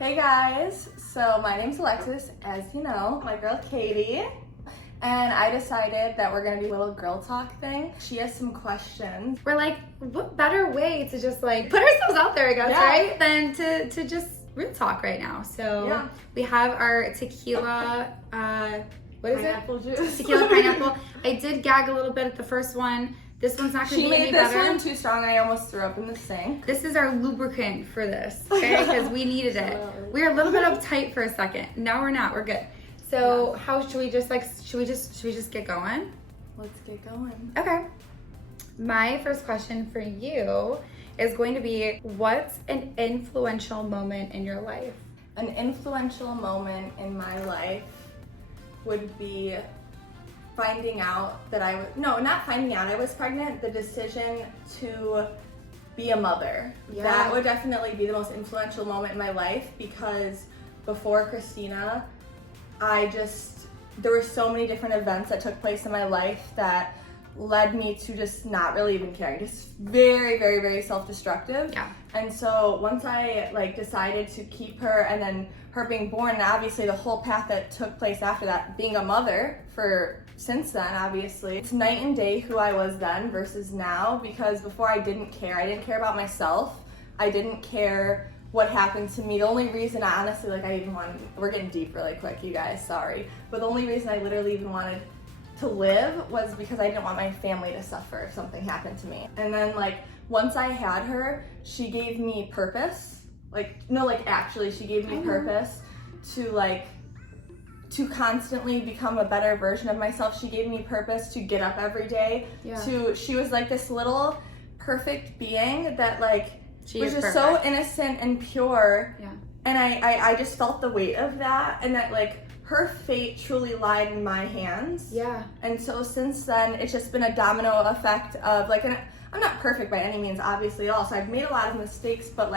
Hey guys, so my name's Alexis, as you know, my girl Katie, and I decided that we're gonna do a little girl talk thing. She has some questions. We're like, what better way to just like put ourselves out there, I guess, right? Than to just real talk right now. So we have our tequila, what is pineapple it? Juice. Tequila pineapple. I did gag a little bit at the first one. This one's not gonna be any better. She made this one too strong. I almost threw up in the sink. This is our lubricant for this, okay? Because we needed it. We were a little bit uptight for a second. Now we're not. We're good. So how should we just get going? Let's get going. Okay. My first question for you is going to be, what's an influential moment in your life? An influential moment in my life would be finding out that I was pregnant, the decision to be a mother. Yeah. That would definitely be the most influential moment in my life, because before Christina, there were so many different events that took place in my life that led me to just not really even caring, just very, very, very self-destructive. Yeah. And so once I decided to keep her, and then her being born, and obviously the whole path that took place after that, being a mother since then, obviously, it's night and day who I was then versus now, because before I didn't care about myself. I didn't care what happened to me. The only reason I honestly, we're getting deep really quick, you guys, sorry. But the only reason I literally even wanted to live was because I didn't want my family to suffer if something happened to me. And then once I had her, she gave me purpose. She gave me purpose to constantly become a better version of myself. She gave me purpose to get up every day. Yeah. She was like this little perfect being that was just so innocent and pure. Yeah. And I just felt the weight of that, and that her fate truly lied in my hands. Yeah. And so since then, it's just been a domino effect of and I'm not perfect by any means, obviously, at all. So I've made a lot of mistakes, but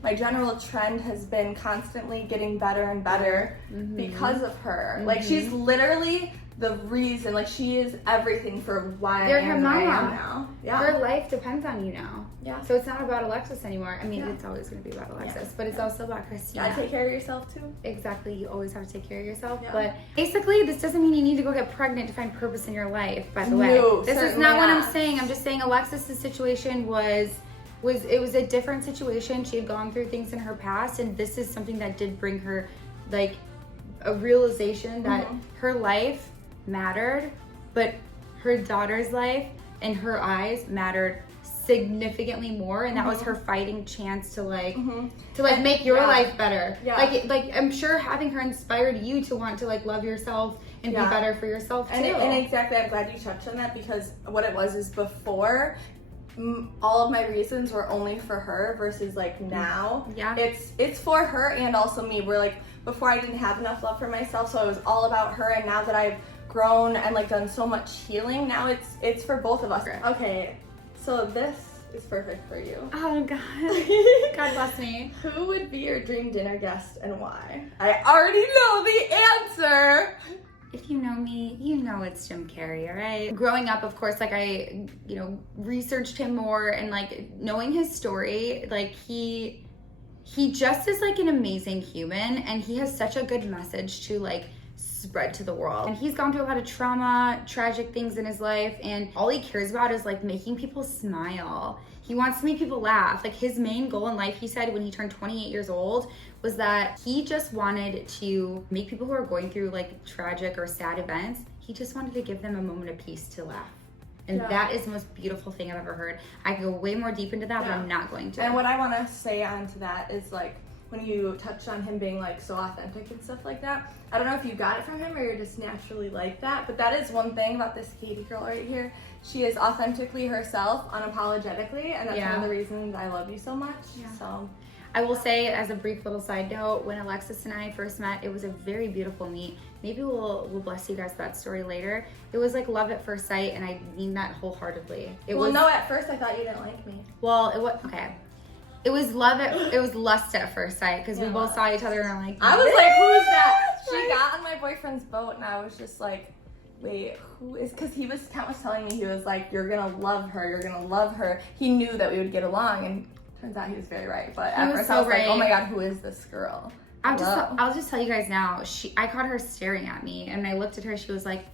my general trend has been constantly getting better and better because of her. She's literally the reason, she is everything for why You're her mama. I am now. Yeah. Her life depends on you now. Yeah. So it's not about Alexis anymore. I mean, it's always going to be about Alexis, but it's also about Christina. You gotta take care of yourself too. Exactly. You always have to take care of yourself. Yeah. But basically, this doesn't mean you need to go get pregnant to find purpose in your life, by the way. This is not what I'm saying. I'm just saying Alexis's situation was a different situation. She had gone through things in her past, and this is something that did bring her a realization that her life mattered, but her daughter's life in her eyes mattered significantly more, and that was her fighting chance to make your life better. Yeah. I'm sure having her inspired you to want to love yourself and be better for yourself too. And exactly, I'm glad you touched on that, because what it was is before, all of my reasons were only for her versus now. Yeah. It's for her and also me. We're before I didn't have enough love for myself, so it was all about her, and now that I've grown and done so much healing, now it's for both of us. Okay, so this is perfect for you. Oh God. God bless me. Who would be your dream dinner guest and why? I already know the answer. If you know me, you know it's Jim Carrey, all right? Growing up, of course, I researched him more, and knowing his story, he just is an amazing human, and he has such a good message to spread to the world. And he's gone through a lot of trauma, tragic things in his life, and all he cares about is making people smile. He wants to make people laugh. His main goal in life, he said when he turned 28 years old, was that he just wanted to make people who are going through tragic or sad events, he just wanted to give them a moment of peace to laugh. And that is the most beautiful thing I've ever heard. I could go way more deep into that, but I'm not going to. And what I want to say onto that is when you touch on him being so authentic and stuff like that, I don't know if you got it from him or you're just naturally like that, but that is one thing about this Katie girl right here. She is authentically herself, unapologetically, and that's one of the reasons I love you so much. Yeah. So I will say, as a brief little side note, when Alexis and I first met, it was a very beautiful meet. Maybe we'll bless you guys with that story later. It was love at first sight, and I mean that wholeheartedly. At first I thought you didn't like me. Well, it was okay. It was lust at first sight, because we both saw each other and were I was who is that? She got on my boyfriend's boat, and I was just wait, who is, because Kent was telling me, he was you're gonna love her. He knew that we would get along, and turns out he was very right. But at first I was oh my God, who is this girl? I'll just tell you guys now. I caught her staring at me, and I looked at her. She was like,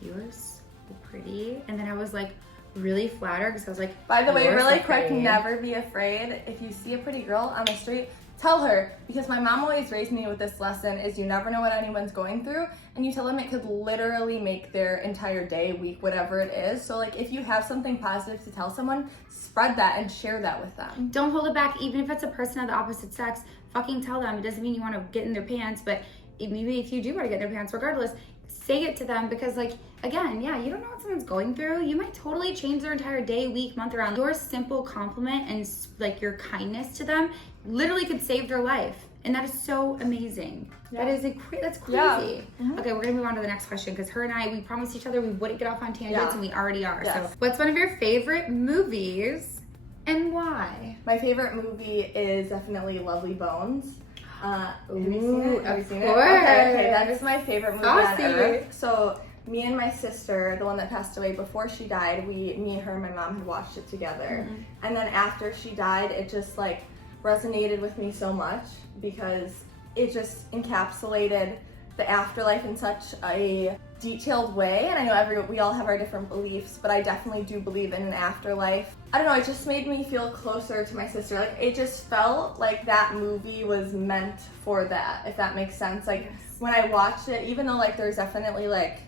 "You are so pretty," and then I was like, really flattered because I was like, by the way, really quick, never be afraid. If you see a pretty girl on the street, tell her, because my mom always raised me with this lesson, is you never know what anyone's going through, and you tell them it could literally make their entire day, week, whatever it is. So like, if you have something positive to tell someone, spread that and share that with them. Don't hold it back. Even if it's a person of the opposite sex, fucking tell them. It doesn't mean you want to get in their pants, but maybe if you do want to get in their pants, regardless, say it to them, because like, again, yeah, you don't know what someone's going through. You might totally change their entire day, week, month around. Your simple compliment and like your kindness to them literally could save their life. And that is so amazing. Yeah. That's crazy. Yeah. Mm-hmm. Okay, we're gonna move on to the next question, because her and I, we promised each other we wouldn't get off on tangents, and we already are. Yes. So what's one of your favorite movies and why? My favorite movie is definitely Lovely Bones. Have you seen it? Course. Okay, that is my favorite movie on earth. So me and my sister, the one that passed away before she died, me, her, and my mom had watched it together. Mm-hmm. And then after she died, it just like resonated with me so much, because it just encapsulated the afterlife in such a detailed way. And I know we all have our different beliefs, but I definitely do believe in an afterlife. I don't know, it just made me feel closer to my sister. Like, it just felt like that movie was meant for that, if that makes sense. Like, when I watched it, even though like there's definitely like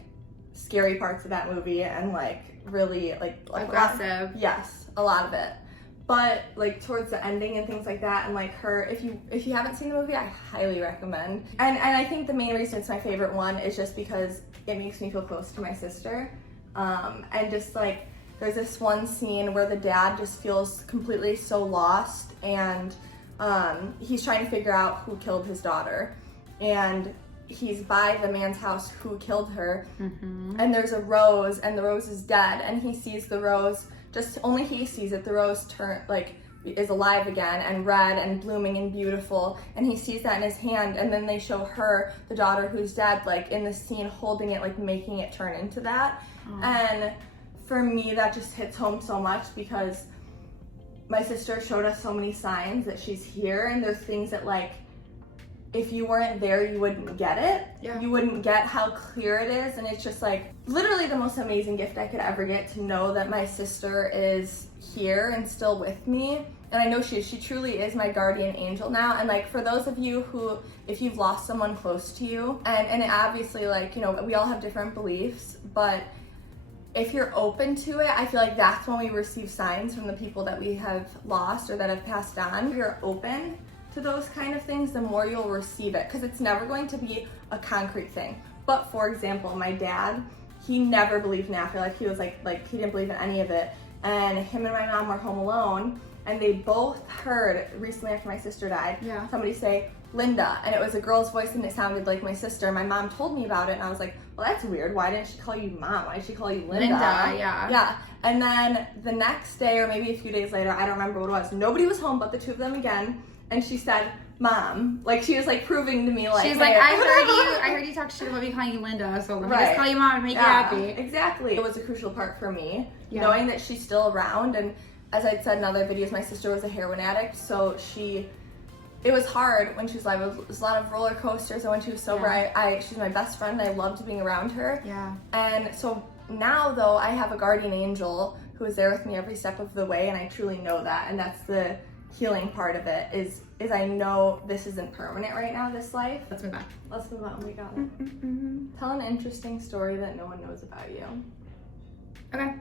scary parts of that movie and like really like aggressive. Yes, a lot of it. But like towards the ending and things like that, and like her, if you haven't seen the movie, I highly recommend. And I think the main reason it's my favorite one is just because it makes me feel close to my sister. And just like, there's this one scene where the dad just feels completely so lost, and he's trying to figure out who killed his daughter. And he's by the man's house who killed her. Mm-hmm. And there's a rose, and the rose is dead, and he sees the rose. Just only he sees it. The rose is alive again and red and blooming and beautiful, and he sees that in his hand. And then they show her, the daughter who's dead, like in the scene, holding it, like making it turn into that. And for me, that just hits home so much, because my sister showed us so many signs that she's here, and there's things that like, if you weren't there, you wouldn't get it. Yeah. You wouldn't get how clear it is. And it's just like literally the most amazing gift I could ever get, to know that my sister is here and still with me. And I know she truly is my guardian angel now. And like, for those of you who, if you've lost someone close to you, and obviously like, you know, we all have different beliefs, but if you're open to it, I feel like that's when we receive signs from the people that we have lost or that have passed on. If you're open to those kind of things, the more you'll receive it, because it's never going to be a concrete thing. But for example, my dad, he never believed in afterlife. He was like he didn't believe in any of it. And him and my mom were home alone, and they both heard recently after my sister died, somebody say Linda, and it was a girl's voice, and it sounded like my sister. My mom told me about it, and I was like, well, that's weird. Why didn't she call you mom? Why did she call you Linda? Yeah. And then the next day, or maybe a few days later, I don't remember what it was, nobody was home but the two of them again. And she said, Mom. Like, she was like proving to me, like, she's like, I heard you talk shit about me calling you Linda, so let me just call you Mom and make you happy. Exactly. It was a crucial part for me, knowing that she's still around. And as I'd said in other videos, my sister was a heroin addict, so it was hard when she was alive. It was a lot of roller coasters, and when she was sober, she's my best friend, and I loved being around her. Yeah. And so now, though, I have a guardian angel who is there with me every step of the way, and I truly know that, and that's the healing part of it, is I know this isn't permanent right now, this life. Let's move on. We got it. Tell an interesting story that no one knows about you. Okay.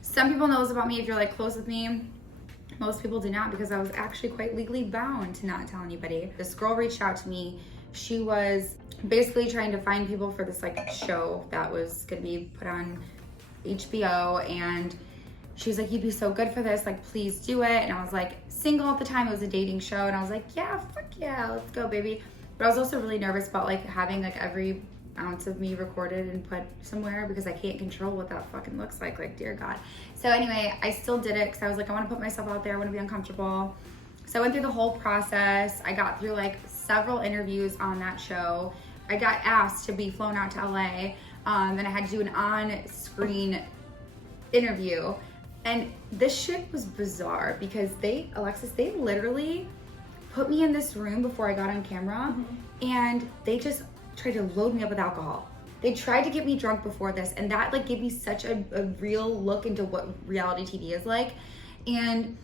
Some people knows about me if you're like close with me. Most people do not, because I was actually quite legally bound to not tell anybody. This girl reached out to me. She was basically trying to find people for this like show that was gonna be put on HBO, and she was like, you'd be so good for this, like, please do it. And I was like, single at the time, it was a dating show, and I was like, yeah, fuck yeah, let's go, baby. But I was also really nervous about like having like every ounce of me recorded and put somewhere, because I can't control what that fucking looks like dear God. So anyway, I still did it, because I was like, I want to put myself out there, I want to be uncomfortable. So I went through the whole process. I got through like several interviews on that show. I got asked to be flown out to LA, and I had to do an on-screen interview. And this shit was bizarre, because they literally put me in this room before I got on camera, and they just tried to load me up with alcohol. They tried to get me drunk before this, and that like gave me such a real look into what reality TV is like. And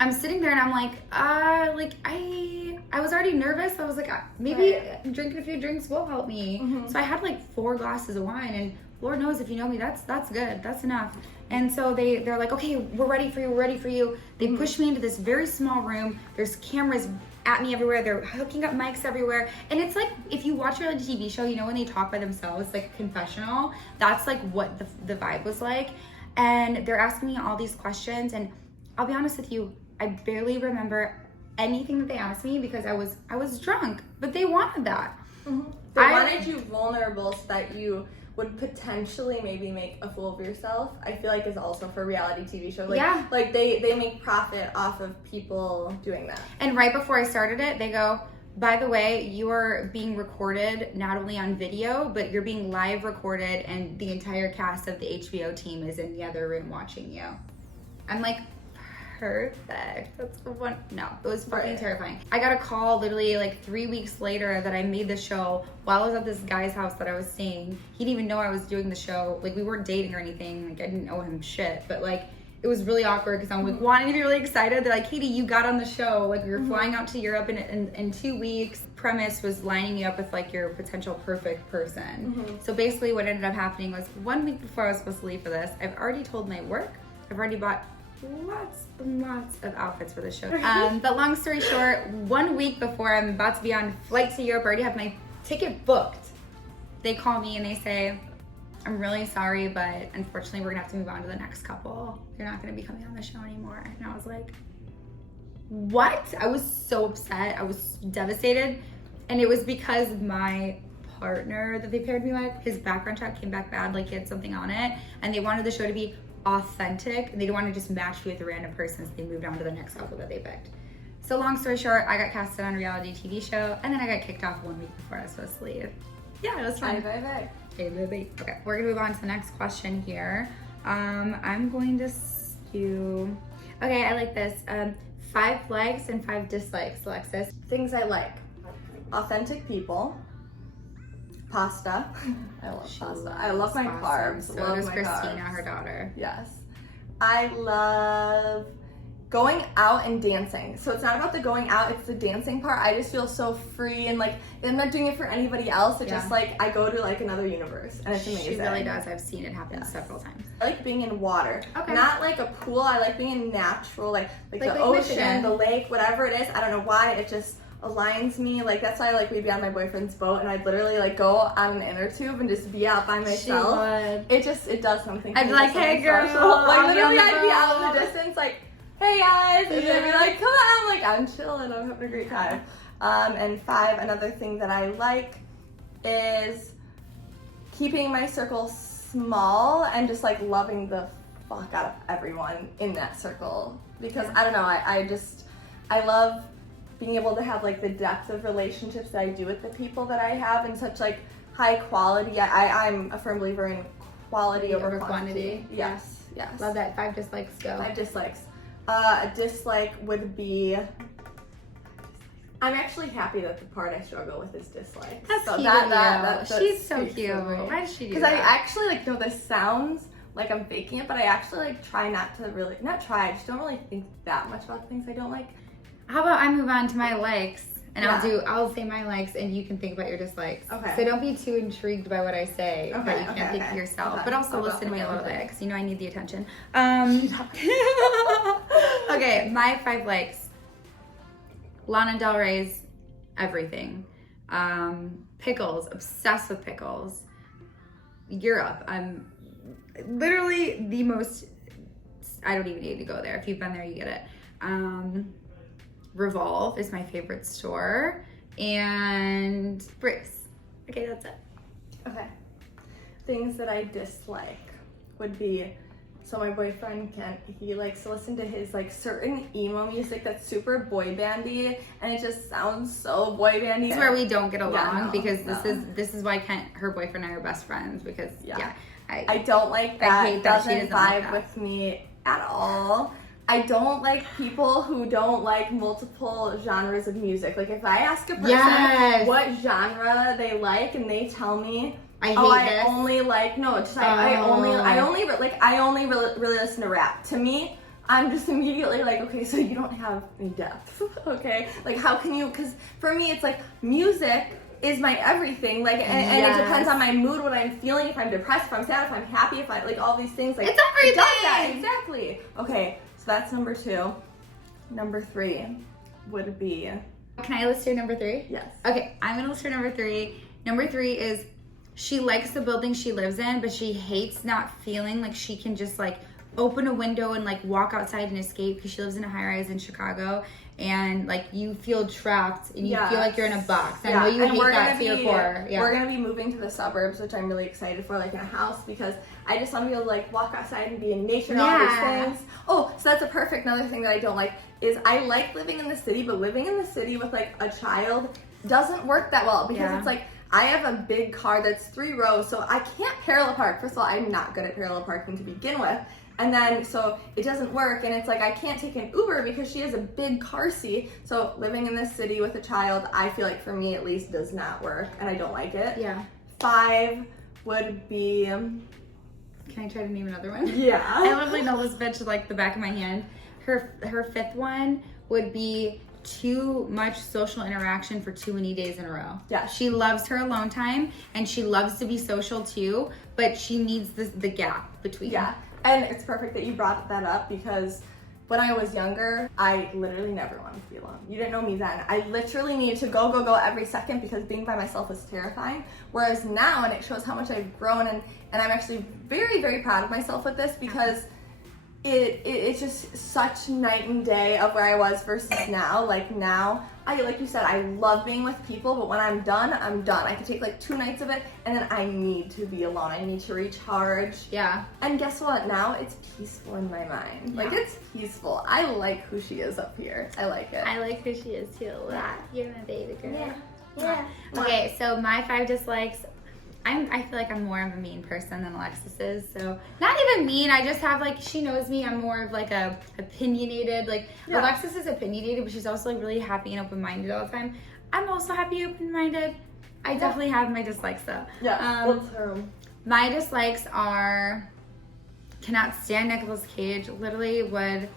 I'm sitting there and I'm like, I was already nervous. I was like, maybe drinking a few drinks will help me. So I had like 4 glasses of wine, and Lord knows if you know me, that's good. That's enough. And so they're like, okay, we're ready for you. They push me into this very small room. There's cameras at me everywhere. They're hooking up mics everywhere. And it's like, if you watch a reality TV show, you know when they talk by themselves, like a confessional, that's like what the vibe was like. And they're asking me all these questions, and I'll be honest with you, I barely remember anything that they asked me because I was drunk, but they wanted that. They wanted you vulnerable so that you would potentially maybe make a fool of yourself. I feel like is also for reality TV shows. Like, like they make profit off of people doing that. And right before I started it, they go, by the way, you are being recorded not only on video, but you're being live recorded, and the entire cast of the HBO team is in the other room watching you. I'm like, perfect. That's the one. No, it was fucking terrifying. I got a call literally like 3 weeks later that I made the show while I was at this guy's house that I was seeing. He didn't even know I was doing the show. Like, we weren't dating or anything. Like, I didn't owe him shit. But like, it was really awkward because I'm like wanting to be really excited. They're like, Katie, you got on the show. Like, we were flying out to Europe in 2 weeks. Premise was lining you up with like your potential perfect person. So basically what ended up happening was 1 week before I was supposed to leave for this, I've already told my work. I've already bought lots and lots of outfits for the show. But long story short, 1 week before I'm about to be on flight to Europe, I already have my ticket booked. They call me and they say, I'm really sorry, but unfortunately we're gonna have to move on to the next couple. You're not gonna be coming on the show anymore. And I was like, what? I was so upset. I was devastated. And it was because my partner that they paired me with, his background check came back bad, like he had something on it, and they wanted the show to be authentic, and they didn't want to just match me with a random person, so they moved on to the next couple that they picked. So long story short, I got casted on a reality TV show, and then I got kicked off 1 week before I was supposed to leave. Yeah, it was fun. Bye. Okay, we're gonna move on to the next question here. I'm going to do, okay, I like this. 5 likes and 5 dislikes, Alexis. Things I like. Authentic people. Pasta. I love pasta. I love my carbs. So does Christina, her daughter. Yes. I love going out and dancing. So it's not about the going out, it's the dancing part. I just feel so free, and like, I'm not doing it for anybody else. It's just like, I go to like another universe, and it's amazing. She really does. I've seen it happen several times. I like being in water. Okay. Not like a pool. I like being in natural, like the ocean, Michigan. The lake, whatever it is. I don't know why. It just aligns me. Like, that's why like we'd be on my boyfriend's boat, and I'd literally like go on an inner tube and just be out by myself. It does something. I'd be like, hey girl, like literally I'd be out in the distance like, hey guys, and they'd be like, come on, like, I'm chilling, I'm having a great time. And 5, another thing that I like is keeping my circle small and just like loving the fuck out of everyone in that circle, because I don't know, I love being able to have like the depth of relationships that I do with the people that I have in such like high quality. I'm a firm believer in quality over quantity. Yes. Love that. 5 dislikes, go. 5 dislikes. A dislike would be, I'm actually happy that the part I struggle with is dislikes. That's so cute. She's so cute. Why does she do that? Because I actually like, no, this sounds like I'm faking it, but I actually like try not to really, not try, I just don't really think that much about the things I don't like. How about I move on to my likes, and I'll say my likes, and you can think about your dislikes. Okay. So don't be too intrigued by what I say that you can't think for yourself, but also listen to me a little bit, because you know I need the attention. Okay, my 5 likes. Lana Del Rey's Everything. Pickles, obsessed with pickles. Europe, I'm literally the most, I don't even need to go there. If you've been there, you get it. Revolve is my favorite store, and Bricks. Okay, that's it. Okay. Things that I dislike would be, so my boyfriend he likes to listen to his like certain emo music that's super boy bandy, and it just sounds so boy bandy. This is where we don't get along, because this is why her boyfriend and I are best friends, because I don't like that. I hate that. Doesn't vibe with me at all. I don't like people who don't like multiple genres of music. Like if I ask a person what genre they like and they tell me, I only like I only really listen to rap. To me, I'm just immediately like, okay, so you don't have any depth, okay? Like how can you? Because for me, it's like music is my everything. Like and it depends on my mood, what I'm feeling. If I'm depressed, if I'm sad, if I'm happy, if I like all these things. Like it's everything. It does that exactly. Okay. So that's number 2. Number 3 would be... Can I list your number 3? Yes. Okay, I'm gonna list her number 3. Number 3 is she likes the building she lives in, but she hates not feeling like she can just like open a window and like walk outside and escape because she lives in a high-rise in Chicago. And like you feel trapped and you feel like you're in a box. I know you hate that to your core. We're gonna be moving to the suburbs, which I'm really excited for, like in a house, because I just want to be able to like walk outside and be in nature and all these things. Oh, so that's a perfect another thing that I don't like is I like living in the city, but living in the city with like a child doesn't work that well because it's like I have a big car that's 3 rows, so I can't parallel park. First of all, I'm not good at parallel parking to begin with. And then, so it doesn't work, and it's like I can't take an Uber because she has a big car seat. So living in this city with a child, I feel like for me at least does not work, and I don't like it. Yeah. 5 would be... Can I try to name another one? Yeah. I literally know this bitch like the back of my hand. Her 5th one would be too much social interaction for too many days in a row. Yeah. She loves her alone time, and she loves to be social too, but she needs the gap between. Yeah. And it's perfect that you brought that up because when I was younger, I literally never wanted to be alone. You didn't know me then. I literally needed to go every second because being by myself was terrifying. Whereas now, and it shows how much I've grown, and I'm actually very, very proud of myself with this because it's just such night and day of where I was versus now. Like now, like you said, I love being with people, but when I'm done, I'm done. I could take like 2 nights of it, and then I need to be alone. I need to recharge. Yeah. And guess what? Now it's peaceful in my mind. Yeah. Like it's peaceful. I like who she is up here. I like it. I like who she is too. Yeah. You're my baby girl. Yeah. Okay, so my 5 dislikes. I feel like I'm more of a mean person than Alexis is. So not even mean. I just have like, she knows me. I'm more of like a opinionated. Like Alexis is opinionated, but she's also like really happy and open-minded all the time. I'm also happy, open-minded. I definitely have my dislikes though. Yeah. My dislikes are cannot stand Nicolas Cage. Literally would.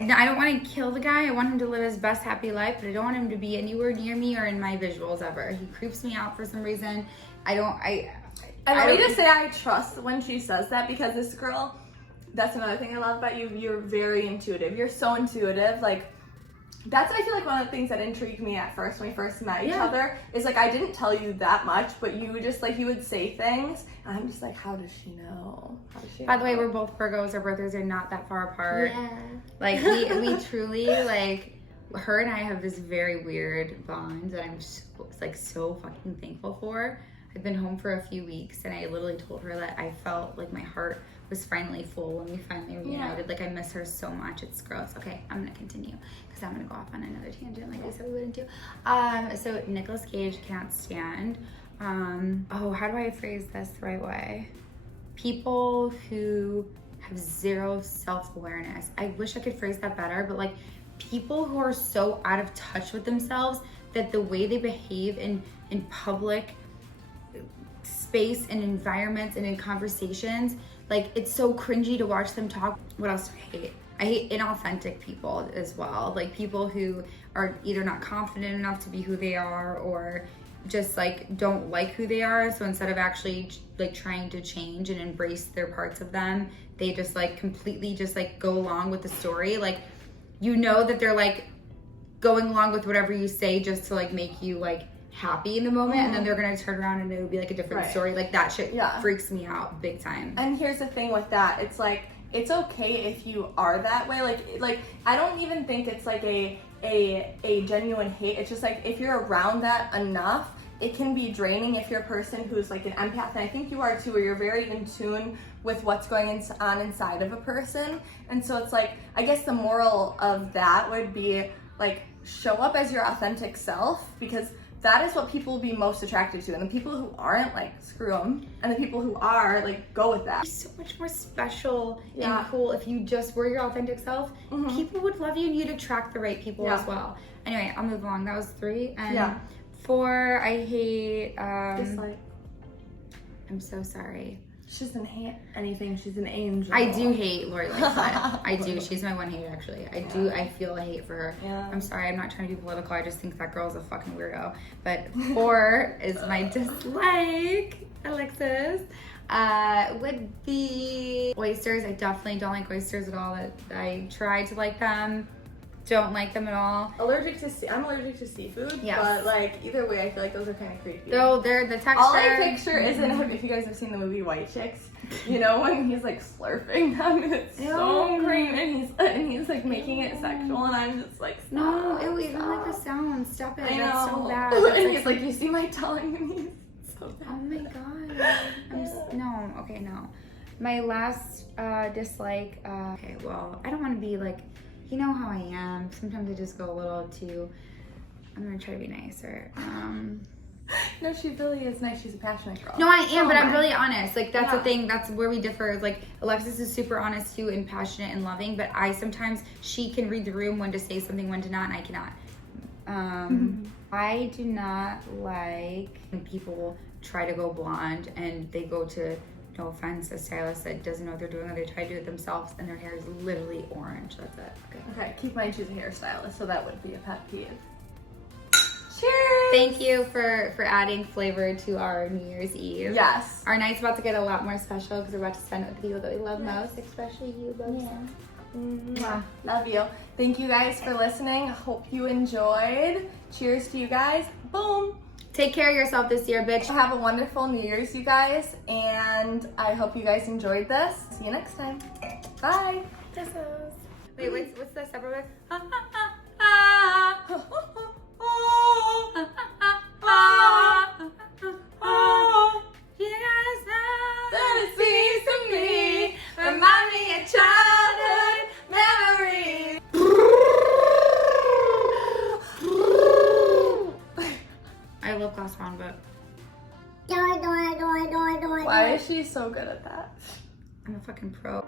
No, I don't want to kill the guy. I want him to live his best happy life, but I don't want him to be anywhere near me or in my visuals ever. He creeps me out for some reason. I need to say I trust when she says that because this girl, that's another thing I love about you. You're very intuitive. You're so intuitive. Like, that's, I feel like, one of the things that intrigued me at first when we first met each other is like, I didn't tell you that much, but you just like, you would say things. And I'm just like, how does she know? By the way, we're both Virgos. Our birthdays are not that far apart. Yeah. Like, we truly, like, her and I have this very weird bond that I'm so fucking thankful for. I've been home for a few weeks, and I literally told her that I felt like my heart was finally full when we finally reunited. Like, I miss her so much. It's gross. Okay, I'm going to continue because I'm going to go off on another tangent like I said we wouldn't do. So Nicolas Cage can't stand. How do I phrase this the right way? People who have zero self-awareness. I wish I could phrase that better, but like people who are so out of touch with themselves that the way they behave in public space and environments and in conversations, like it's so cringy to watch them talk. What else do I hate? I hate inauthentic people as well. Like people who are either not confident enough to be who they are or just like don't like who they are. So instead of actually like trying to change and embrace their parts of them, they just like completely just like go along with the story. Like, you know that they're like going along with whatever you say just to like make you like happy in the moment, and then they're gonna turn around and it'll be like a different story. Like that shit freaks me out big time. And here's the thing with that, it's like it's okay if you are that way. Like I don't even think it's like a genuine hate. It's just like if you're around that enough, it can be draining if you're a person who's like an empath, and I think you are too, where you're very in tune with what's going on inside of a person. And so it's like, I guess the moral of that would be like show up as your authentic self, because that is what people will be most attracted to. And the people who aren't, like, screw them. And the people who are, like, go with that. It's so much more special and cool if you just were your authentic self. People would love you and you'd attract the right people as well. Anyway, I'll move along. That was 3. And 4, I hate... Dislike. I'm so sorry. She doesn't hate anything. She's an angel. I do hate Lori Lightfoot. I do. She's my one hate, actually. I feel a hate for her. Yeah. I'm sorry. I'm not trying to be political. I just think that girl's a fucking weirdo. But 4 is my dislike, Alexis. Would be oysters. I definitely don't like oysters at all. I try to like them. Don't like them at all. I'm allergic to seafood, but like either way, I feel like those are kind of creepy. Though they're the texture. All I picture is if you guys have seen the movie White Chicks, you know when he's like slurping them, it's so creamy, and he's like making it sexual, and I'm just like, stop, no, ew, even like the sound. Stop it. I That's know. so bad. And he's like, you see my tongue, and he's so bad. Oh my god. No. My last dislike. Okay, well, I don't want to be like. You know how I am. Sometimes I just go a little too. I'm gonna try to be nicer. No, she really is nice. She's a passionate girl. No, I am, but I'm really honest. Like that's the thing. That's where we differ. Like Alexis is super honest too, and passionate and loving. But I sometimes she can read the room when to say something, when to not, and I cannot. I do not like when people try to go blonde and they go to. No offense, a stylist that doesn't know what they're doing, or they try to do it themselves and their hair is literally orange. That's it. Okay, keep mine, choose a hairstylist, so that would be a pet peeve. Cheers! Thank you for adding flavor to our New Year's Eve. Yes. Our night's about to get a lot more special because we're about to spend it with the people that we love most, especially you, Bubs. Yeah. Love you. Thank you guys for listening. Hope you enjoyed. Cheers to you guys. Boom. Take care of yourself this year, bitch. Have a wonderful New Year's, you guys, and I hope you guys enjoyed this. See you next time. Bye. Kisses. Wait, what's the separate one? You guys know that it seems to me, remind me of childhood memories. I love Glass Round, but Why is she so good at that? I'm a fucking pro.